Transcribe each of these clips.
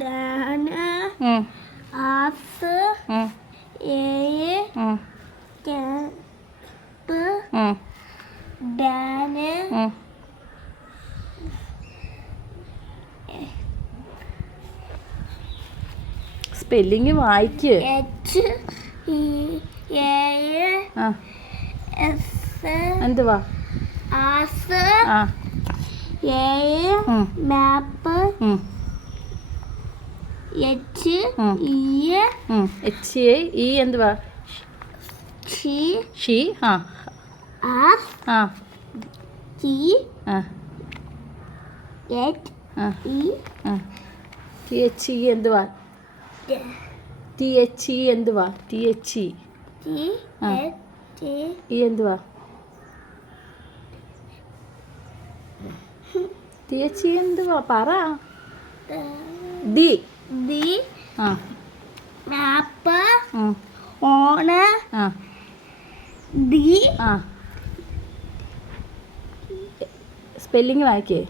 Dana as ഏ cap Dana spelling വായിക്ക്. H A S എന്തുവാ? ആസ് ആ A map H H A E എന്തുവാ? ഷീ ആ ആ ടി ആ എച്ച് ആ ഇ ടി എച്ച് ഇ എന്തുവാ? ടി എച്ച് ഇ എന്തുവാ? ടി എച്ച് ഇ ഇ എന്തുവാ? ടി എച്ച് ഇ എന്തുവാ? പറ. ഡി ദി ആ മാപ്പ് ഓണ് ആ ദി ആ സ്പെല്ലിങ് വായിക്കേ.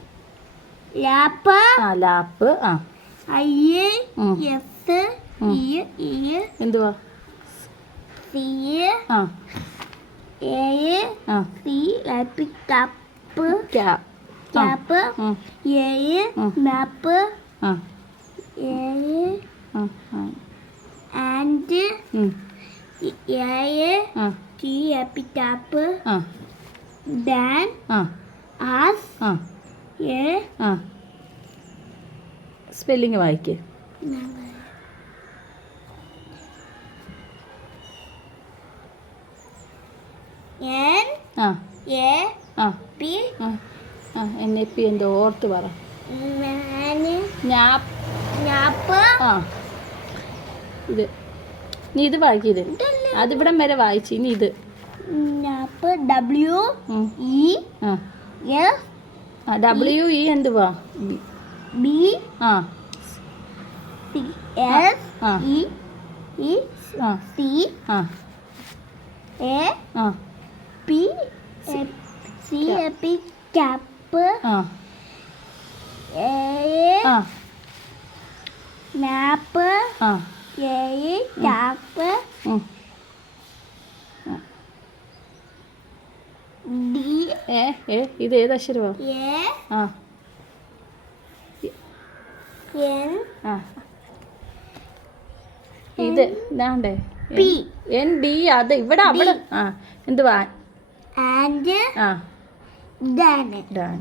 ലാപ്പ് ആ ലാപ്പ് ആ ഐ എസ് ഇ എന്തുവാ? സി ആ എ ആ സി കപ്പ് ക്യാപ്പ് എ മാപ്പ് ആ എ ആ ആൻഡ് എ ആ ടി ടാപ്പ് ആ ഡാൻ ആ ആസ് ആ എ ആ സ്പെല്ലിങ് വായിക്കേ. എൻ ആ എ ആ പി ആ ആ എൻ എ പി എന്തോ ഓർത്ത് പറ. ഞാപ്പ് ആ ഇത് നീ ഇത് വായിക്കിത്. അതിവിടം വരെ വായിച്ചു. ഇനി ഇത് ഞാപ്പ് ഡബ്ല്യു ഇ ആ എഫ് ആ ഡബ്ല്യു ഇ എന്തുവാ? ബി ആ സി എസ് ആ ഇ ആ സി ആ എ ആ പി സി പി ക്യാപ്പ് ആ എ ആ മാപ്പ് ആ എ ക്യാപ്പ് ഡി ഇത് ഏത് അക്ഷരമാ? എ ആ എൻ ആ ഇത് ഇതാണ്ടേ പി എൻ ഡി അത് ഇവിടെ അവിടെ ആ എന്തുവാ? ആൻഡ് ആ ഡാൻ ഡാൻ